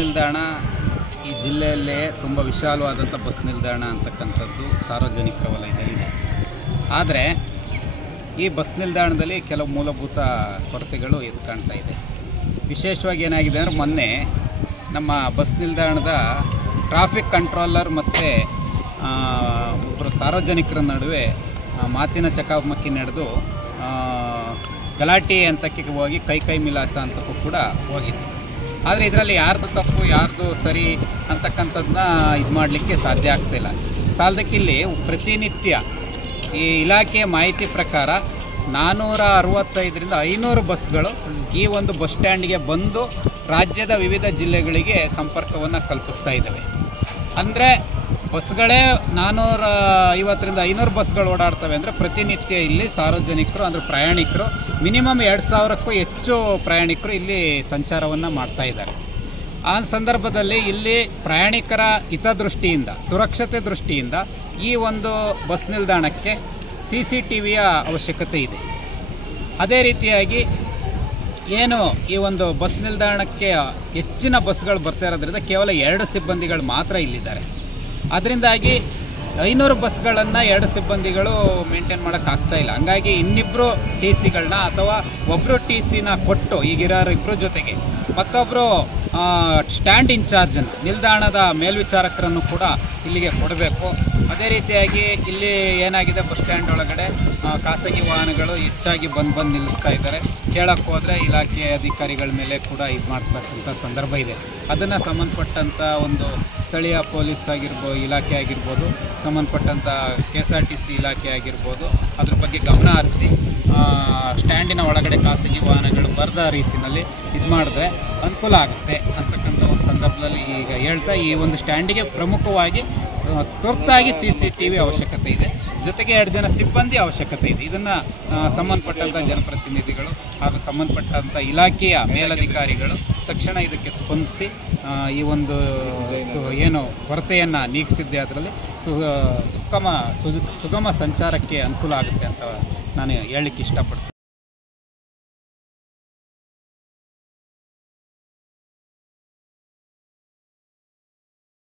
ನಿಲ್ದಾಣ ಈ ಜಿಲ್ಲೆಯಲ್ಲೇ ತುಂಬ ವಿಶಾಲವಾದಂಥ ಬಸ್ ನಿಲ್ದಾಣ ಅಂತಕ್ಕಂಥದ್ದು ಸಾರ್ವಜನಿಕ ವಲಯದಲ್ಲಿದೆ. ಆದರೆ ಈ ಬಸ್ ನಿಲ್ದಾಣದಲ್ಲಿ ಕೆಲವು ಮೂಲಭೂತ ಕೊರತೆಗಳು ಎದ್ದು ಕಾಣ್ತಾ ಇದೆ. ವಿಶೇಷವಾಗಿ ಏನಾಗಿದೆ ಅಂದರೆ, ಮೊನ್ನೆ ನಮ್ಮ ಬಸ್ ನಿಲ್ದಾಣದ ಟ್ರಾಫಿಕ್ ಕಂಟ್ರೋಲರ್ ಮತ್ತು ಒಬ್ಬರು ಸಾರ್ವಜನಿಕರ ನಡುವೆ ಮಾತಿನ ಚಕಮಕಿ ನಡೆದು ಗಲಾಟೆ ಹಂತಕ್ಕೆ ಹೋಗಿ ಕೈ ಮಿಲಾಸ ಅಂತಕ್ಕೂ ಕೂಡ ಹೋಗಿದೆ. ಆದರೆ ಇದರಲ್ಲಿ ಯಾರ್ದು ತಪ್ಪು ಯಾರ್ದು ಸರಿ ಅಂತಕ್ಕಂಥದ್ದನ್ನ ಇದು ಮಾಡಲಿಕ್ಕೆ ಸಾಧ್ಯ ಆಗ್ತಿಲ್ಲ. ಸಾಲದಕ್ಕಿಲ್ಲಿ ಪ್ರತಿನಿತ್ಯ ಈ ಇಲಾಖೆಯ ಮಾಹಿತಿ ಪ್ರಕಾರ 465ರಿಂದ 500 ಬಸ್ಗಳು ಈ ಒಂದು ಬಸ್ ಸ್ಟ್ಯಾಂಡಿಗೆ ಬಂದು ರಾಜ್ಯದ ವಿವಿಧ ಜಿಲ್ಲೆಗಳಿಗೆ ಸಂಪರ್ಕವನ್ನು ಕಲ್ಪಿಸ್ತಾ ಇದ್ದಾವೆ. ಅಂದರೆ ಬಸ್ಗಳೇ 450ರಿಂದ 500 ಬಸ್ಗಳು ಓಡಾಡ್ತವೆ. ಅಂದರೆ ಪ್ರತಿನಿತ್ಯ ಇಲ್ಲಿ ಸಾರ್ವಜನಿಕರು ಅಂದರೆ ಪ್ರಯಾಣಿಕರು ಮಿನಿಮಮ್ 2000ಕ್ಕೂ ಹೆಚ್ಚು ಪ್ರಯಾಣಿಕರು ಇಲ್ಲಿ ಸಂಚಾರವನ್ನು ಮಾಡ್ತಾ ಇದ್ದಾರೆ. ಆ ಸಂದರ್ಭದಲ್ಲಿ ಇಲ್ಲಿ ಪ್ರಯಾಣಿಕರ ಹಿತದೃಷ್ಟಿಯಿಂದ, ಸುರಕ್ಷತೆ ದೃಷ್ಟಿಯಿಂದ ಈ ಒಂದು ಬಸ್ ನಿಲ್ದಾಣಕ್ಕೆ CCTVಯ ಅವಶ್ಯಕತೆ ಇದೆ. ಅದೇ ರೀತಿಯಾಗಿ ಏನು ಈ ಒಂದು ಬಸ್ ನಿಲ್ದಾಣಕ್ಕೆ ಹೆಚ್ಚಿನ ಬಸ್ಗಳು ಬರ್ತಾ ಇರೋದ್ರಿಂದ ಕೇವಲ 2 ಸಿಬ್ಬಂದಿಗಳು ಮಾತ್ರ ಇಲ್ಲಿದ್ದಾರೆ. ಅದರಿಂದಾಗಿ 500 ಬಸ್ಗಳನ್ನು 2 ಸಿಬ್ಬಂದಿಗಳು ಮೇಂಟೈನ್ ಮಾಡೋಕ್ಕಾಗ್ತಾಯಿಲ್ಲ. ಹಂಗಾಗಿ ಇನ್ನಿಬ್ಬರು TCಗಳನ್ನ ಅಥವಾ ಒಬ್ಬರು TCನ ಕೊಟ್ಟು ಈಗಿರೋರು ಇಬ್ಬರು ಜೊತೆಗೆ ಮತ್ತೊಬ್ಬರು ಸ್ಟ್ಯಾಂಡ್ ಇನ್ಚಾರ್ಜನ್ನು, ನಿಲ್ದಾಣದ ಮೇಲ್ವಿಚಾರಕರನ್ನು ಕೂಡ ಇಲ್ಲಿಗೆ ಕೊಡಬೇಕು. ಅದೇ ರೀತಿಯಾಗಿ ಇಲ್ಲಿ ಏನಾಗಿದೆ, ಬಸ್ ಸ್ಟ್ಯಾಂಡ್ ಒಳಗಡೆ ಖಾಸಗಿ ವಾಹನಗಳು ಹೆಚ್ಚಾಗಿ ಬಂದು ನಿಲ್ಲಿಸ್ತಾ ಇದ್ದಾರೆ. ಕೇಳಕ್ಕೆ ಹೋದರೆ ಇಲಾಖೆಯ ಅಧಿಕಾರಿಗಳ ಮೇಲೆ ಕೂಡ ಇದು ಮಾಡ್ತಕ್ಕಂಥ ಸಂದರ್ಭ ಇದೆ. ಅದನ್ನು ಸಂಬಂಧಪಟ್ಟಂಥ ಒಂದು ಸ್ಥಳೀಯ ಪೊಲೀಸ್ ಇಲಾಖೆ ಆಗಿರ್ಬೋದು, ಸಂಬಂಧಪಟ್ಟಂಥ KSRTC ಇಲಾಖೆ ಆಗಿರ್ಬೋದು, ಅದ್ರ ಬಗ್ಗೆ ಗಮನ ಹರಿಸಿ ಸ್ಟ್ಯಾಂಡಿನ ಒಳಗಡೆ ಖಾಸಗಿ ವಾಹನಗಳು ಬರದ ರೀತಿಯಲ್ಲಿ ಇದು ಮಾಡಿದ್ರೆ ಅನುಕೂಲ ಆಗುತ್ತೆ ಅಂತಕ್ಕಂಥ ಒಂದು ಸಂದರ್ಭದಲ್ಲಿ ಈಗ ಹೇಳ್ತಾ, ಈ ಒಂದು ಸ್ಟ್ಯಾಂಡಿಗೆ ಪ್ರಮುಖವಾಗಿ ತುರ್ತಾಗಿ CCTV ಅವಶ್ಯಕತೆ ಇದೆ. ಜೊತೆಗೆ 2 ಜನ ಸಿಬ್ಬಂದಿ ಅವಶ್ಯಕತೆ ಇದೆ. ಇದನ್ನು ಸಂಬಂಧಪಟ್ಟಂಥ ಜನಪ್ರತಿನಿಧಿಗಳು ಹಾಗೂ ಸಂಬಂಧಪಟ್ಟಂಥ ಇಲಾಖೆಯ ಮೇಲಧಿಕಾರಿಗಳು ತಕ್ಷಣ ಇದಕ್ಕೆ ಸ್ಪಂದಿಸಿ ಈ ಒಂದು ಏನು ಕೊರತೆಯನ್ನು ನೀಗಿಸಿದ್ದೆ ಅದರಲ್ಲಿ ಸುಗಮ ಸಂಚಾರಕ್ಕೆ ಅನುಕೂಲ ಆಗುತ್ತೆ ಅಂತ ನಾನು ಹೇಳಲಿಕ್ಕೆ ಇಷ್ಟಪಡ್ತೀನಿ.